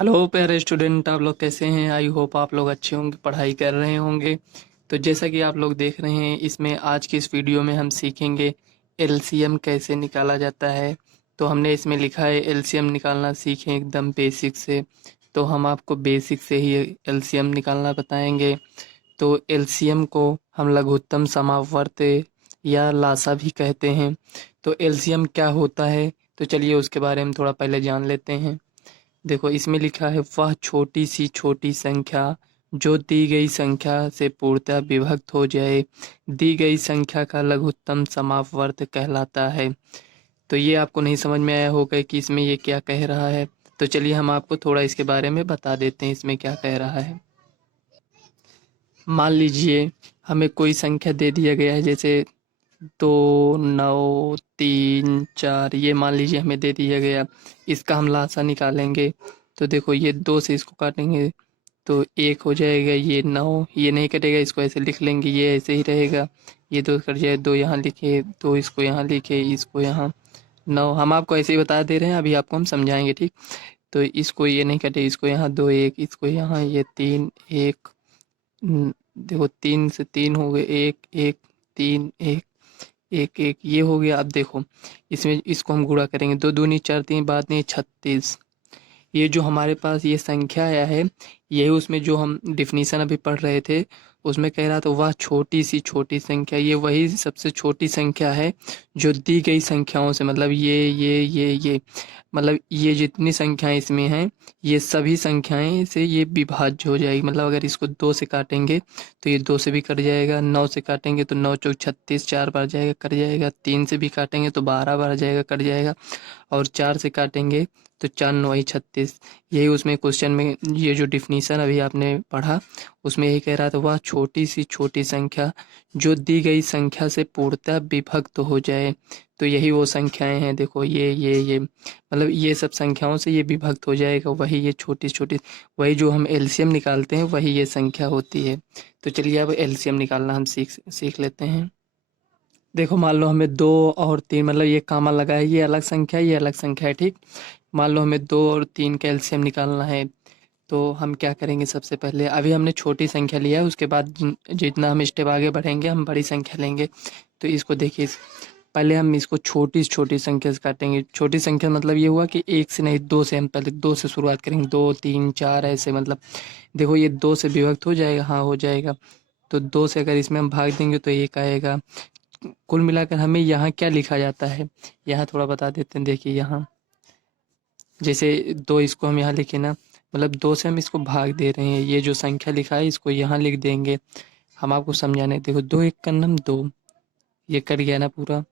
Hello प्यारे student, आप लोग कैसे हैं? आई होप आप लोग अच्छे होंगे, पढ़ाई कर रहे होंगे। तो जैसा कि आप लोग देख रहे हैं, इसमें आज की इस वीडियो में हम सीखेंगे एलसीएम कैसे निकाला जाता है। तो हमने इसमें लिखा है एलसीएम निकालना सीखें एकदम बेसिक से। तो हम आपको बेसिक से ही एलसीएम निकालना बताएंगे। तो एलसीएम को हम लघुत्तम समावर्त या लासा भी कहते हैं। तो एलसीएम क्या होता है, तो चलिए उसके बारे में थोड़ा पहले जान लेते हैं। देखो इसमें लिखा है, वह छोटी सी छोटी संख्या जो दी गई संख्या से पूर्णतः विभक्त हो जाए दी गई संख्या का लघुत्तम समापवर्त कहलाता है। तो ये आपको नहीं समझ में आया होगा कि इसमें ये क्या कह रहा है। तो चलिए हम आपको थोड़ा इसके बारे में बता देते हैं इसमें क्या कह रहा है। मान लीजिए हमें कोई संख्या दे दिया गया है, जैसे 2, 9, 3, 4, ये मान लीजिए हमें दे दिया गया। इसका हम लासा निकालेंगे। तो देखो ये 2 से इसको काटेंगे तो 1 हो जाएगा, ये 9, ये नहीं कटेगा, इसको ऐसे लिख लेंगे, ये ऐसे ही रहेगा। ये 2 कट जाए, 2 यहाँ लिखे, 2 इसको यहाँ लिखे, इसको यहाँ 9। हम आपको ऐसे ही बता दे रहे हैं, अभी आपको हम समझाएंगे, ठीक। तो इसको ये नहीं कटे, इसको यहाँ 2, 1, इसको यहाँ ये 3, 1। देखो 3 से 3 हो गए, 1, 1, 3, 1, 1, 1, ये हो गया। अब देखो इसमें इसको हम गुणा करेंगे, 2 दूनी 4, 3 बात नहीं 36। ये जो हमारे पास ये संख्या आया है, यही उसमें जो हम डिफिनीशन अभी पढ़ रहे थे उसमें कह रहा था वह छोटी सी छोटी संख्या, ये वही सबसे छोटी संख्या है जो दी गई संख्याओं से, मतलब ये मतलब ये जितनी संख्याएं इसमें हैं ये सभी संख्याएं से ये विभाज्य हो जाएगी। मतलब अगर इसको 2 से काटेंगे तो ये 2 से भी कट जाएगा, 9 से काटेंगे तो 9 चौक 36, 4 बार जाएगा कट जाएगा, 3 से भी काटेंगे तो 12 बार जाएगा कट जाएगा, और 4 से काटेंगे तो 4 9 36। यही उसमें क्वेश्चन में ये जो डिफिनीशन अभी आपने पढ़ा उसमें यही कह रहा था, वह छोटी सी छोटी संख्या जो दी गई संख्या से पूर्णतः विभक्त हो जाए। तो यही वो संख्याएं हैं, देखो ये मतलब ये सब संख्याओं से ये विभक्त हो जाएगा, वही ये छोटी छोटी, वही जो हम एलसीएम निकालते हैं वही ये संख्या होती है। तो चलिए अब एलसीएम निकालना हम सीख सीख लेते हैं। देखो मान लो हमें 2 और 3, मतलब ये कॉमा लगा है, ये अलग संख्या है, ये अलग संख्या है, ठीक। मान लो हमें 2 और 3 का एलसीएम निकालना है। तो हम क्या करेंगे, सबसे पहले अभी हमने छोटी संख्या लिया है, उसके बाद जितना हम स्टेप आगे बढ़ेंगे हम बड़ी संख्या लेंगे। तो इसको देखिए, पहले हम इसको छोटी से छोटी संख्या से काटेंगे। छोटी संख्या मतलब ये हुआ कि 1 से नहीं 2 से, हम पहले 2 से शुरुआत करेंगे, 2, 3, 4 ऐसे, मतलब देखो ये 2 से विभक्त हो जाएगा, हाँ हो जाएगा। तो 2 से अगर इसमें हम भाग देंगे तो 1 आएगा। कुल मिलाकर हमें यहाँ क्या लिखा जाता है, यहाँ थोड़ा बता देते हैं। देखिए यहाँ जैसे 2 इसको हम यहाँ लिखे ना, मतलब 2 से हम इसको भाग दे रहे हैं, ये जो संख्या लिखा है इसको यहाँ लिख देंगे। हम आपको समझाने, देखो 2 1 का नम 2, ये कट गया ना पूरा।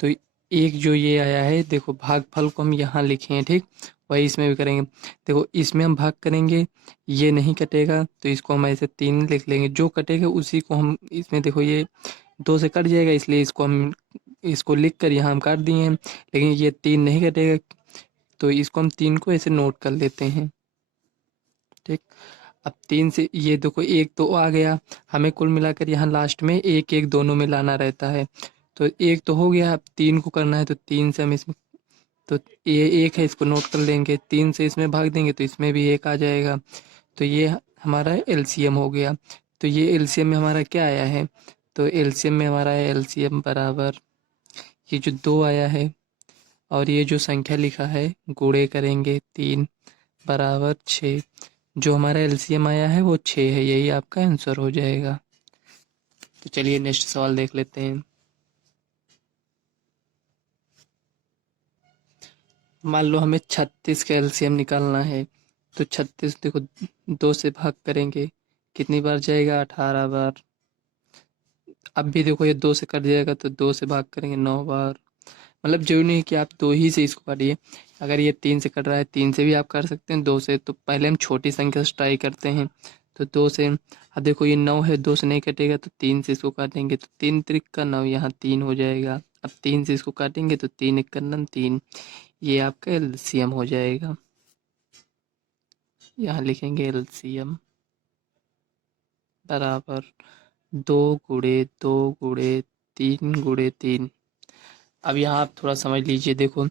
तो एक जो ये आया है, देखो भागफल को हम यहाँ लिखे हैं, ठीक। वही इसमें भी करेंगे। देखो इसमें हम भाग करेंगे, ये नहीं कटेगा तो इसको हम ऐसे 3 लिख लेंगे, जो कटेगा उसी को हम इसमें, देखो ये 2 से कट जाएगा इसलिए इसको हम इसको लिख कर यहाँ हम काट दिए हैं, लेकिन ये 3 नहीं कटेगा तो इसको हम 3 को ऐसे नोट कर लेते हैं, ठीक। अब 3 से ये देखो 1 तो आ गया, हमें कुल मिलाकर यहाँ लास्ट में 1 1 दोनों में लाना रहता है। तो 1 तो हो गया, अब 3 को करना है तो 3 से हम इसमें, तो ये 1 है इसको नोट कर लेंगे, 3 से इसमें भाग देंगे तो इसमें भी 1 आ जाएगा। तो ये हमारा एलसीएम हो गया। तो ये एलसीएम में हमारा क्या आया है, तो एलसीएम में हमारा है एलसीएम बराबर ये जो 2 आया है और ये जो संख्या लिखा है गुणे करेंगे 3 बराबर 6। जो हमारा एलसीएम आया है वो 6 है, यही आपका आंसर हो जाएगा। तो चलिए नेक्स्ट सवाल देख लेते हैं। मान लो हमें 36 का एलसीएम निकालना है। तो 36 देखो 2 से भाग करेंगे, कितनी बार जाएगा, 18 बार। अब भी देखो ये 2 से कट जाएगा तो 2 से भाग करेंगे 9 बार। मतलब जरूरी नहीं कि आप 2 ही से इसको काटिए, अगर ये 3 से कट रहा है 3 से भी आप कर सकते हैं, 2 से। तो पहले हम छोटी संख्या से ट्राई करते हैं। तो 2 से, अब देखो ये 9 है, 2 से नहीं कटेगा तो 3 से इसको काटेंगे, तो 3 त्रिक का 9, यहाँ 3 हो जाएगा। अब 3 से इसको काटेंगे तो 3 एक का 9 3, ये आपका एलसीएम हो जाएगा। यहाँ लिखेंगे एलसीएम बराबर 2 गुणे 2 गुणे 3 गुणे 3। अब यहाँ आप थोड़ा समझ लीजिए, देखो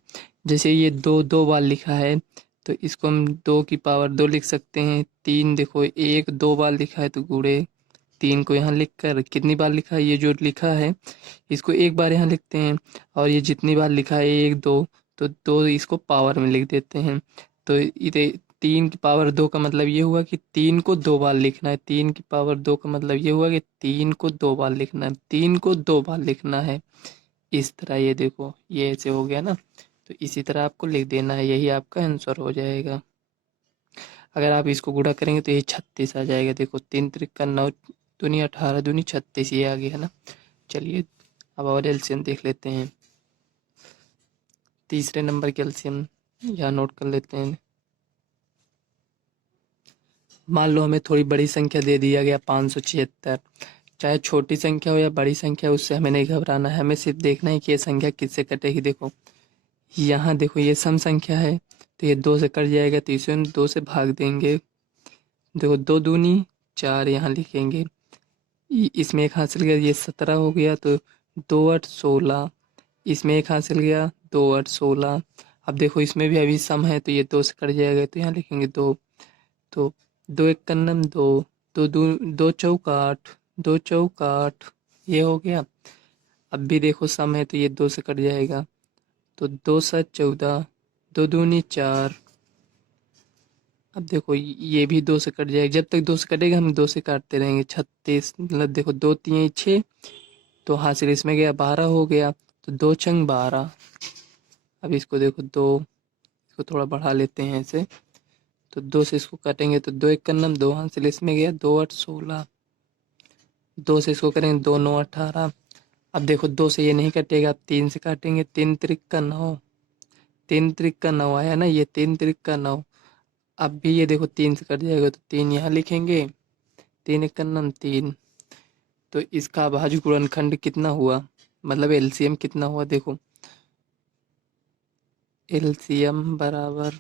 जैसे ये 2 2 बार लिखा है तो इसको हम 2 की पावर 2 लिख सकते हैं। 3 देखो 1 2 बार लिखा है तो गुणे 3 को यहाँ लिख कर कितनी बार लिखा है, ये जो लिखा है इसको एक बार यहाँ लिखते हैं, और ये जितनी बार लिखा है 1 2 तो 2 इसको पावर में लिख देते हैं। तो इधे 3 की पावर 2 का मतलब ये हुआ कि 3 को 2 बार लिखना है। 3 की पावर 2 का मतलब ये हुआ कि 3 को 2 बार लिखना है, 3 को 2 बार लिखना है। इस तरह ये देखो ये ऐसे हो गया ना, तो इसी तरह आपको लिख देना है, यही आपका आंसर हो जाएगा। अगर आप इसको गुणा करेंगे तो ये 36 आ जाएगा। देखो 3 त्रिक 9 दूनी 18 दूनी 36 ये आ गया ना। चलिए अब और एलसीएम देख लेते हैं। तीसरे नंबर के एलसीएम यहाँ नोट कर लेते हैं। मान लो हमें थोड़ी बड़ी संख्या दे दिया गया 576, चाहे छोटी संख्या हो या बड़ी संख्या उससे हमें नहीं घबराना है, हमें सिर्फ देखना है कि ये संख्या किससे कटेगी। देखो यहाँ देखो ये सम संख्या है तो ये 2 से कट जाएगा, तो इसे हम 2 से भाग देंगे। देखो 2 दूनी 4 यहाँ लिखेंगे, इसमें एक हासिल गया, ये 17 हो गया, तो 2 8 16, इसमें एक हासिल गया 2 8 16। अब देखो इसमें भी अभी सम है तो ये 2 से कट जाएगा, तो यहाँ लिखेंगे 2, तो 2 एक कन्नम 2, 2 चौक 8, 2 चौक 8 ये हो गया। अब भी देखो सम है तो ये 2 से कट जाएगा, तो 2 7 14, 2 दूनी 4। अब देखो ये भी 2 से कट जाएगा, जब तक 2 से कटेगा हम 2 से काटते रहेंगे। 36 मतलब देखो 2 3 6, तो हासिल इसमें गया 12 हो गया, तो 2 छंग 12। अब इसको देखो 2, इसको थोड़ा बढ़ा लेते हैं ऐसे, तो 2 से इसको काटेंगे तो 2 एक कन्नम 2 हासिल इसमें गया 2 8 16, 2 से इसको करेंगे 2 9 18। अब देखो 2 से ये नहीं कटेगा, अब 3 से काटेंगे, 3 त्रिक का 9, 3 त्रिक का 9 आया ना, ये 3 त्रिक का 9। अब भी ये देखो 3 से कट जाएगा, तो 3 यहाँ लिखेंगे, 3 एक कन्नम 3। तो इसका अभाज्य गुणनखंड कितना हुआ, मतलब एलसीएम कितना हुआ। देखो एलसीएम बराबर,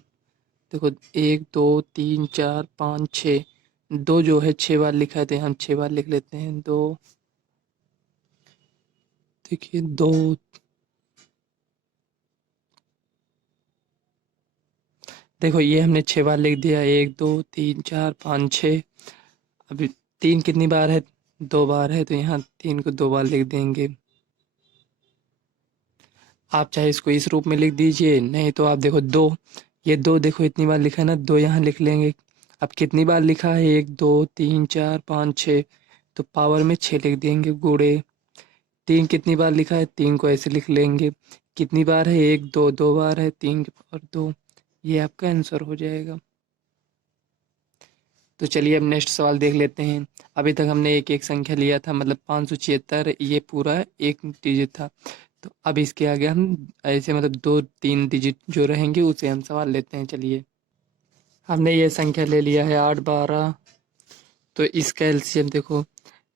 देखो 1 2 3 4 5 6, 2 जो है 6 बार लिखा है तो हम 6 बार लिख लेते हैं। 2 देखिए 2, देखो ये हमने 6 बार लिख दिया, 1 2 3 4 5 6। अभी 3 कितनी बार है, 2 बार है, तो यहाँ 3 को 2 बार लिख देंगे। आप चाहे इसको इस रूप में लिख दीजिए, नहीं तो आप देखो 2, ये 2 देखो इतनी बार लिखा है ना, 2 यहाँ लिख लेंगे। अब कितनी बार लिखा है, 1 2 3 4 5 6, तो पावर में 6 लिख देंगे गुणे। 3 कितनी बार लिखा है, 3 को ऐसे लिख लेंगे। कितनी बार है, 1 2 2 बार है, 3 की पावर 2, ये आपका आंसर हो जाएगा। तो चलिए अब नेक्स्ट सवाल देख लेते हैं। अभी तक हमने एक एक संख्या लिया था, मतलब 576 ये पूरा एक डिजिट था। तो अब इसके आगे हम ऐसे मतलब 2 3 डिजिट जो रहेंगे उसे हम सवाल लेते हैं। चलिए हमने ये संख्या ले लिया है 8 12, तो इसका एलसीएम देखो,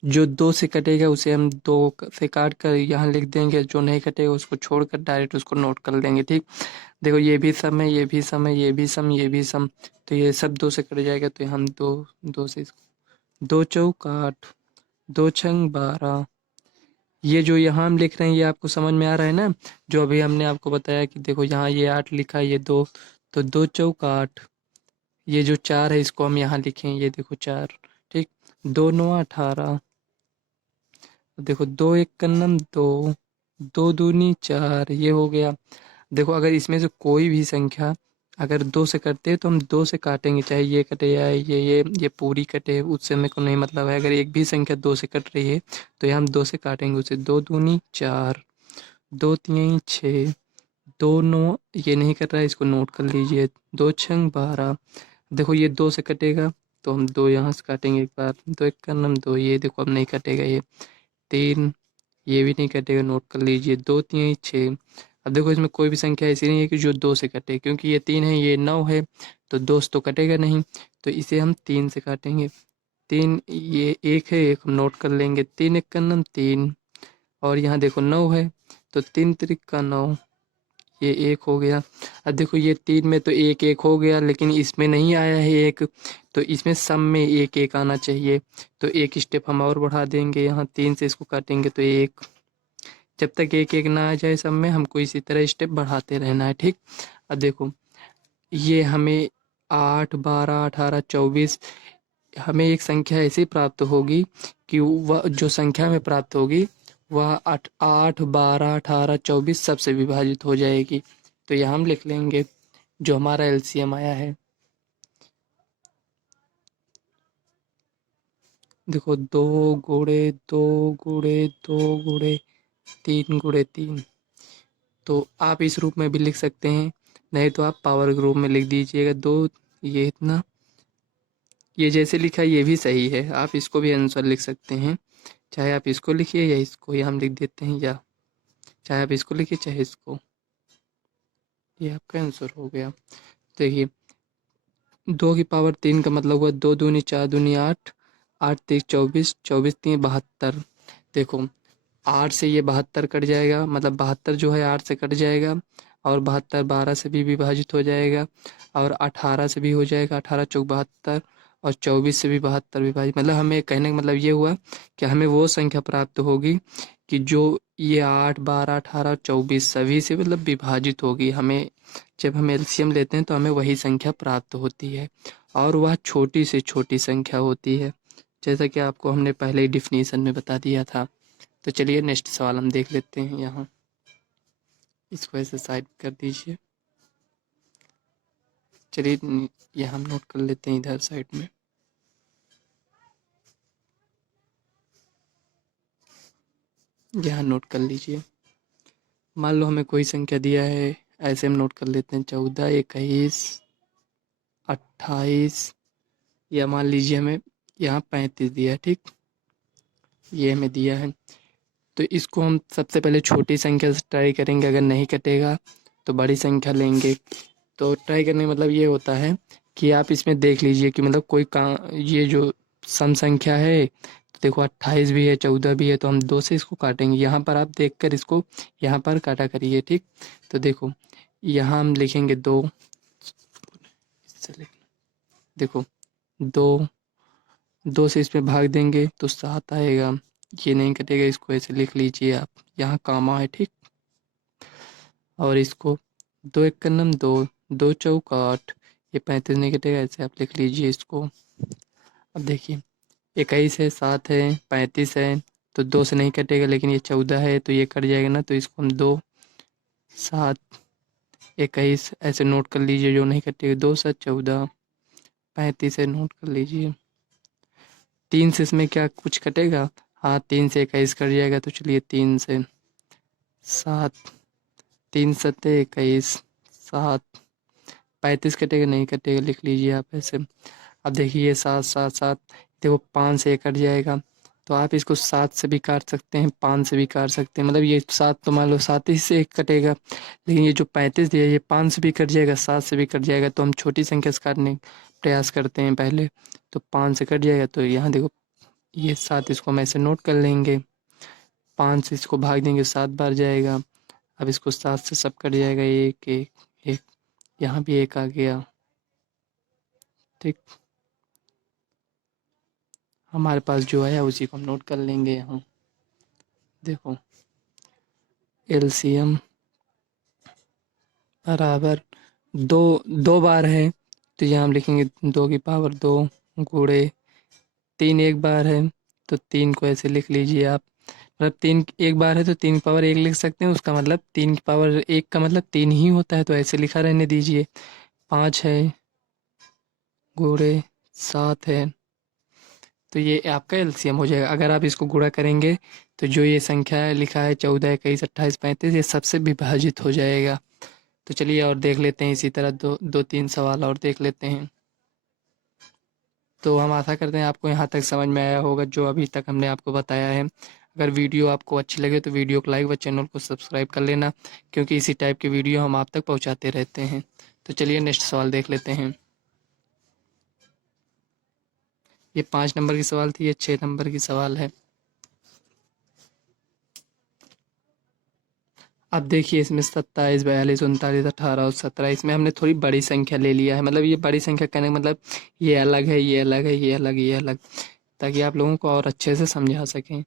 जो 2 से कटेगा उसे हम 2 से काट कर यहाँ लिख देंगे, जो नहीं कटेगा उसको छोड़कर डायरेक्ट उसको नोट कर लेंगे। ठीक, देखो ये भी सम है, ये भी सम है, ये भी सम, ये भी सम, तो ये सब 2 से कट जाएगा, तो हम 2 से 2 चौक 8, 2 छंग 12। ये जो यहाँ हम लिख रहे हैं ये आपको समझ में आ रहा है ना, जो अभी हमने आपको बताया कि देखो यहाँ ये 8 लिखा है, ये 2, तो 2 चौक 8, ये जो 4 है इसको हम यहाँ लिखें, ये देखो 4। ठीक, 2 9 18, देखो 2 एक कन्नम 2, 2 दूनी 4 ये हो गया। देखो अगर इसमें से कोई भी संख्या अगर 2 से कटते हैं तो हम 2 से काटेंगे, चाहे ये कटे या ये पूरी कटे, उससे हमें को नहीं मतलब है। अगर एक भी संख्या 2 से कट रही है तो ये हम 2 से काटेंगे उसे। 2 दूनी 4, 2 तीन 6, 2 9 ये नहीं कट रहा है, इसको नोट कर लीजिए, 2 छंग 12। देखो ये 2 से कटेगा तो हम 2 यहाँ से काटेंगे एक बार, 2 एक कन्नम 2, ये देखो अब नहीं कटेगा, ये 3 ये भी नहीं कटेगा, नोट कर लीजिए, 2 तीन 6। अब देखो इसमें कोई भी संख्या ऐसी नहीं है कि जो 2 से कटे, क्योंकि ये 3 है ये 9 है, तो 2 से तो कटेगा नहीं, तो इसे हम 3 से काटेंगे। 3 ये 1 है, 1 हम नोट कर लेंगे, 3 एक कन्नम 3, और यहाँ देखो 9 है, तो 3 त्रिक का 9, ये 1 हो गया। अब देखो ये 3 में तो 1 1 हो गया, लेकिन इसमें नहीं आया है 1, तो इसमें सम में 1 1 आना चाहिए, तो एक स्टेप हम और बढ़ा देंगे, यहाँ 3 से इसको काटेंगे तो 1। जब तक 1 1 ना आ जाए सब में, हमको इसी तरह स्टेप बढ़ाते रहना है। ठीक, अब देखो ये हमें 8, 12, 18, 24 हमें एक संख्या ऐसी प्राप्त होगी कि वह जो संख्या में प्राप्त होगी वह 8, 12, 18, 24 सबसे विभाजित हो जाएगी। तो यहाँ हम लिख लेंगे जो हमारा एलसीएम आया है। देखो 2 गुणे 2 गुणे 2 गुणे 3 गुणे 3। तो आप इस रूप में भी लिख सकते हैं, नहीं तो आप पावर ग्रुप में लिख दीजिएगा 2। ये इतना, ये जैसे लिखा है ये भी सही है, आप इसको भी आंसर लिख सकते हैं। चाहे आप इसको लिखिए या इसको, या हम लिख देते हैं, या चाहे आप इसको लिखिए चाहे इसको। ये आपका आंसर हो गया। देखिए 2 की पावर 3 का मतलब हुआ 2 दूनी 4 दूनी 8, 8 3 24, 24 3 72। देखो 8 से ये 72 कट जाएगा, मतलब 72 जो है 8 से कट जाएगा, और 72 12 से भी विभाजित हो जाएगा, और 18 से भी हो जाएगा, 18 चौक 72, और 24 से भी 72 विभाजित। मतलब हमें कहने का मतलब ये हुआ कि हमें वो संख्या प्राप्त होगी कि जो ये 8, 12, 18, 24 सभी से मतलब विभाजित होगी। हमें जब हम एलसीएम लेते हैं तो हमें वही संख्या प्राप्त होती है, और वह छोटी से छोटी संख्या होती है, जैसा कि आपको हमने पहले ही डिफिनीशन में बता दिया था। तो चलिए नेक्स्ट सवाल हम देख लेते हैं। यहाँ इसको ऐसे साइड कर दीजिए। चलिए यहाँ हम नोट कर लेते हैं इधर साइड में। यहाँ नोट कर लीजिए। मान लो हमें कोई संख्या दिया है, ऐसे हम नोट कर लेते हैं 14, 21, 28, या मान लीजिए हमें यहाँ 35 दिया है, ठीक, ये हमें दिया है। तो इसको हम सबसे पहले छोटी संख्या से ट्राई करेंगे, अगर नहीं कटेगा तो बड़ी संख्या लेंगे। तो ट्राई करने का मतलब ये होता है कि आप इसमें देख लीजिए कि मतलब कोई का ये जो सम संख्या है, तो देखो 28 भी है 14 भी है, तो हम 2 से इसको काटेंगे। यहाँ पर आप देखकर इसको यहाँ पर काटा करिए, ठीक। तो देखो यहाँ हम लिखेंगे 2, देखो 2, 2 से इसमें भाग देंगे तो 7 आएगा। ये नहीं कटेगा, इसको ऐसे लिख लीजिए आप, यहाँ कामा है, ठीक। और इसको 2 एक का नम 2, 2 चौक 8, ये 35 नहीं कटेगा, ऐसे आप लिख लीजिए इसको। अब देखिए 21 है, 7 है, 35 है, तो 2 से नहीं कटेगा, लेकिन ये 14 है तो ये कट जाएगा ना, तो इसको हम 2, 7, 21 ऐसे नोट कर लीजिए, जो नहीं कटेगा 2 7 14, 35 है नोट कर लीजिए। 3 से इसमें क्या कुछ कटेगा? हाँ 3 से 21 कट जाएगा, तो चलिए 3 से 7, 3 सत्ते 21, 7, 35 कटेगा नहीं कटेगा, लिख लीजिए आप ऐसे। अब देखिए 7 7 7, देखो 5 से 1 कट जाएगा, तो आप इसको 7 से भी काट सकते हैं, 5 से भी काट सकते हैं। मतलब ये 7 तो मान लो 7 ही से 1 कटेगा, लेकिन ये जो 35 दिया ये 5 से भी कट जाएगा, 7 से भी कट जाएगा। तो हम छोटी संख्या से काटने का प्रयास करते हैं पहले, तो 5 से कट जाएगा, तो यहाँ देखो ये 7, इसको हम ऐसे नोट कर लेंगे। 5 से इसको भाग देंगे 7 बार जाएगा। अब इसको 7 से सब कट जाएगा, 1 1 1, यहाँ भी 1 आ गया, ठीक। हमारे पास जो आया उसी को हम नोट कर लेंगे यहाँ। देखो एलसीएम बराबर 2, 2 बार है, तो यहाँ हम लिखेंगे 2 की पावर 2 गुणे 3 एक बार है, तो 3 को ऐसे लिख लीजिए आप। मतलब 3 एक बार है तो 3 की पावर 1 लिख सकते हैं, उसका मतलब 3 की पावर 1 का मतलब 3 ही होता है, तो ऐसे लिखा रहने दीजिए। 5 है गुणे 7 है, तो ये आपका एलसीएम हो जाएगा। अगर आप इसको गुणा करेंगे तो जो ये संख्या है लिखा है 14, 21, 28, 35, ये सबसे विभाजित हो जाएगा। तो चलिए और देख लेते हैं, इसी तरह दो तीन सवाल और देख लेते हैं। तो हम आशा करते हैं आपको यहाँ तक समझ में आया होगा जो अभी तक हमने आपको बताया है। अगर वीडियो आपको अच्छी लगे तो वीडियो को लाइक व चैनल को सब्सक्राइब कर लेना, क्योंकि इसी टाइप की वीडियो हम आप तक पहुँचाते रहते हैं। तो चलिए नेक्स्ट सवाल देख लेते हैं। ये 5 नंबर की सवाल थी, ये 6 नंबर की सवाल है। अब देखिए इसमें 27, 42, 39, 18 और 17, इसमें हमने थोड़ी बड़ी संख्या ले लिया है। मतलब ये बड़ी संख्या कहने का मतलब ये अलग है, ये अलग है, ये अलग, ये अलग, ताकि आप लोगों को और अच्छे से समझा सकें।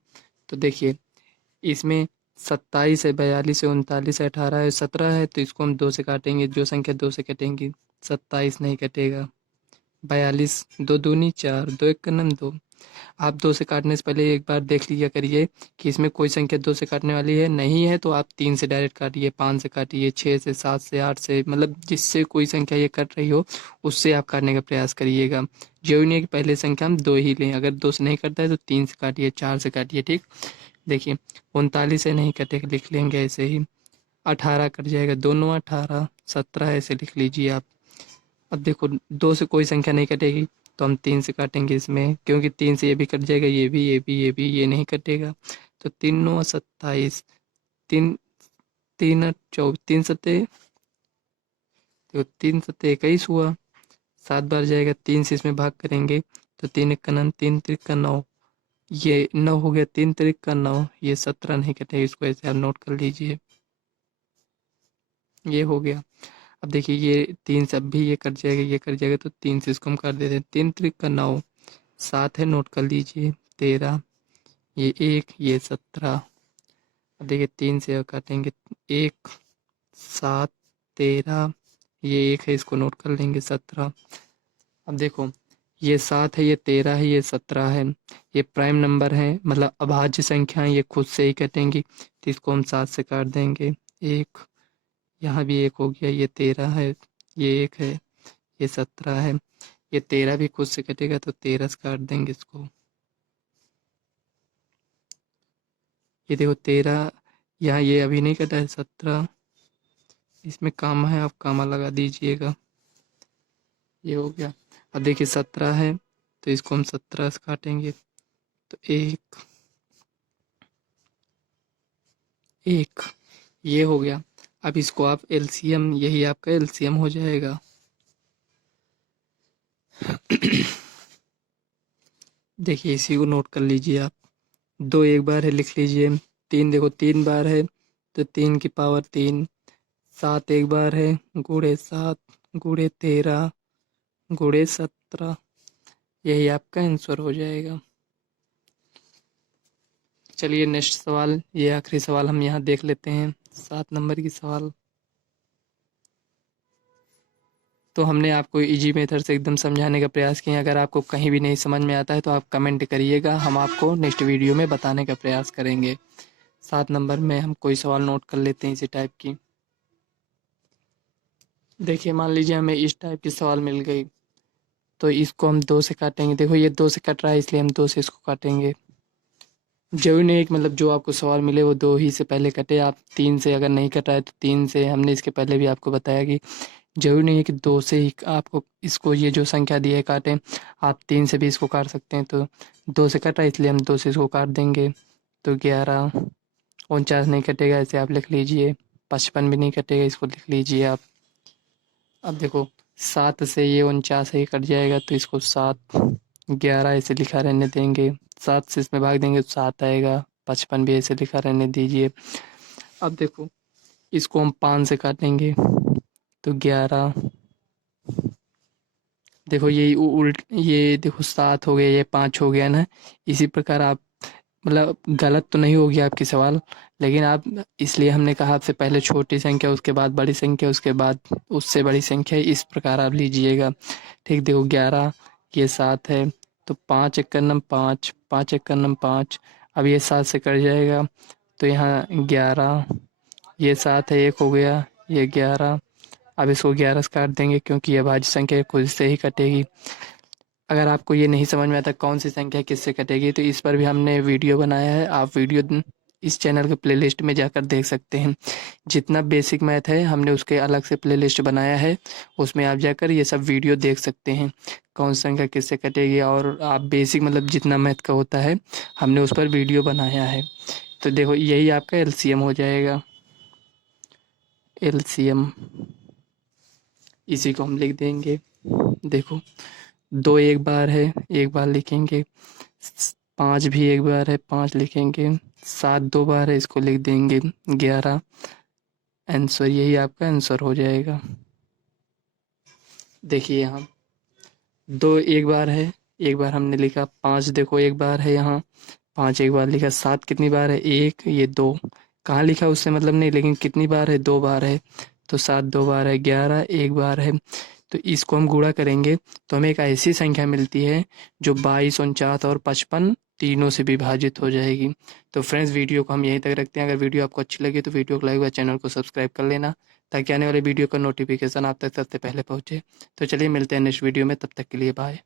तो देखिए इसमें 27 है, 42 है, 39 है, 18 है, 17 है, तो इसको हम 2 से काटेंगे, जो संख्या 2 से कटेंगी 27 नहीं कटेगा। 42, 2 दूनी 4, 2 एक का नम 2। आप 2 से काटने से पहले एक बार देख लिया करिए कि इसमें कोई संख्या 2 से काटने वाली है, नहीं है तो आप 3 से डायरेक्ट काटिए, 5 से काटिए, 6 से, 7 से, 8 से, मतलब जिससे कोई संख्या ये कट रही हो उससे आप काटने का प्रयास करिएगा। जरूरी नहीं है कि पहले संख्या हम 2 ही लें, अगर 2 से नहीं कटता है तो 3 से काटिए, 4 से काटिए, ठीक। देखिए 39 से नहीं कटेगा, लिख लेंगे ऐसे ही। 18 कट जाएगा, दोनों 18, 17 ऐसे लिख लीजिए आप। अब देखो 2 से कोई संख्या नहीं कटेगी तो हम 3 से काटेंगे इसमें, क्योंकि 3 से ये भी कट जाएगा, ये भी, ये भी, ये भी, ये नहीं कटेगा। तो 3 9 27, 3 3 24, 3 सत्ते, देखो 3 सत्ते 21 हुआ, 7 बार जाएगा, 3 से इसमें भाग करेंगे तो 3 एक का नन, 3 त्रिक का 9, ये 9 हो गया, 3 त्रिक का 9, ये 17 नहीं कटेगा, इसको ऐसे आप नोट कर लीजिए, ये हो गया। अब देखिए ये 3 से अब भी ये कट जाएगा, ये कट जाएगा, तो 3 से इसको हम कर देते हैं, 3 त्रिक का 9, 7 है, नोट कर लीजिए, 13, ये 1, ये 17। अब देखिए 3 से काटेंगे, 1, 7, 13, ये 1 है, इसको नोट कर लेंगे, 17। अब देखो ये 7 है, ये 13 है, ये 17 है, ये प्राइम नंबर है, मतलब अभाज्य संख्या है, ये खुद से ही कटेंगी, तो इसको हम 7 से काट देंगे। 1, यहाँ भी 1 हो गया, ये 13 है, ये 1 है, ये 17 है, ये 13 भी खुद से कटेगा तो 13 से काट देंगे इसको। ये देखो 13, यहाँ ये अभी नहीं कटा है, 17, इसमें कामा है, आप कामा लगा दीजिएगा, ये हो गया। अब देखिए 17 है तो इसको हम 17 से काटेंगे, तो 1, 1, ये हो गया। अब इसको आप एलसीएम, यही आपका एलसीएम हो जाएगा। देखिए इसी को नोट कर लीजिए आप, 2 एक बार है, लिख लीजिए, 3 देखो 3 बार है तो 3 की पावर 3, 7 एक बार है, गुणे 7, गुणे 13, गुणे 17, यही आपका आंसर हो जाएगा। चलिए नेक्स्ट सवाल, ये आखिरी सवाल हम यहाँ देख लेते हैं, 7 नंबर की सवाल। तो हमने आपको इजी मेथड से एकदम समझाने का प्रयास किया, अगर आपको कहीं भी नहीं समझ में आता है तो आप कमेंट करिएगा, हम आपको नेक्स्ट वीडियो में बताने का प्रयास करेंगे। 7 नंबर में हम कोई सवाल नोट कर लेते हैं इसी टाइप की। देखिए मान लीजिए हमें इस टाइप की सवाल मिल गई, तो इसको हम 2 से काटेंगे, देखो ये 2 से कट रहा है इसलिए हम 2 से इसको काटेंगे। जरूरी नहीं एक मतलब जो आपको सवाल मिले वो 2 ही से पहले कटे, आप 3 से अगर नहीं कटा है तो 3 से, हमने इसके पहले भी आपको बताया कि जरूरी नहीं है कि 2 से ही आपको इसको, ये जो संख्या दी है काटें, आप 3 से भी इसको काट सकते हैं। तो 2 से कटा इसलिए हम 2 से इसको काट देंगे, तो 11, 49 नहीं कटेगा, ऐसे आप लिख लीजिए, 55 भी नहीं कटेगा, इसको लिख लीजिए आप। अब देखो 7 से ये 49 ही कट जाएगा तो इसको 7, 11 ऐसे लिखा रहने देंगे, 7 से इसमें भाग देंगे तो 7 आएगा, 55 भी ऐसे लिखा रहने दीजिए। अब देखो इसको हम 5 से काटेंगे तो 11, देखो ये उल्ट, ये देखो 7 हो गया, ये 5 हो गया ना। इसी प्रकार आप, मतलब गलत तो नहीं होगी आपकी सवाल, लेकिन आप, इसलिए हमने कहा आपसे पहले छोटी संख्या, उसके बाद बड़ी संख्या, उसके बाद उससे बड़ी संख्या, इस प्रकार आप लीजिएगा, ठीक। देखो 11, ये 7 है, तो 5 एक का नम 5, 5 एक का नम 5, अब ये 7 से कट जाएगा तो यहाँ 11, ये 7 है, 1 हो गया, ये 11, अब इसको 11 से काट देंगे क्योंकि ये भाज्य संख्या खुद से ही कटेगी। अगर आपको ये नहीं समझ में आता कौन सी संख्या किससे कटेगी तो इस पर भी हमने वीडियो बनाया है, आप वीडियो इस चैनल के प्लेलिस्ट में जाकर देख सकते हैं। जितना बेसिक मैथ है हमने उसके अलग से प्लेलिस्ट बनाया है, उसमें आप जाकर ये सब वीडियो देख सकते हैं, कौन सी संख्या किससे कटेगी, और आप बेसिक मतलब जितना मैथ का होता है हमने उस पर वीडियो बनाया है। तो देखो यही आपका एलसीएम हो जाएगा, एलसीएम, इसी को हम लिख देंगे। देखो 2 एक बार है, एक बार लिखेंगे, 5 भी एक बार है, 5 लिखेंगे, 7 2 बार है, इसको लिख देंगे 11, आंसर, यही आपका आंसर हो जाएगा। देखिए यहाँ 2 एक बार है, एक बार हमने लिखा, 5 देखो एक बार है, यहाँ 5 एक बार लिखा, 7 कितनी बार है, 1, ये 2, कहाँ लिखा उससे मतलब नहीं, लेकिन कितनी बार है, 2 बार है, तो 7 2 बार है, 11 एक बार है, तो इसको हम गुणा करेंगे तो हमें एक ऐसी संख्या मिलती है जो 22, 49 और 55 तीनों से विभाजित हो जाएगी। तो फ्रेंड्स वीडियो को हम यहीं तक रखते हैं। अगर वीडियो आपको अच्छी लगी तो वीडियो को लाइक व चैनल को सब्सक्राइब कर लेना, ताकि आने वाले वीडियो का नोटिफिकेशन आप तक सबसे पहले पहुँचे। तो चलिए मिलते हैं नेक्स्ट वीडियो में, तब तक के लिए बाय।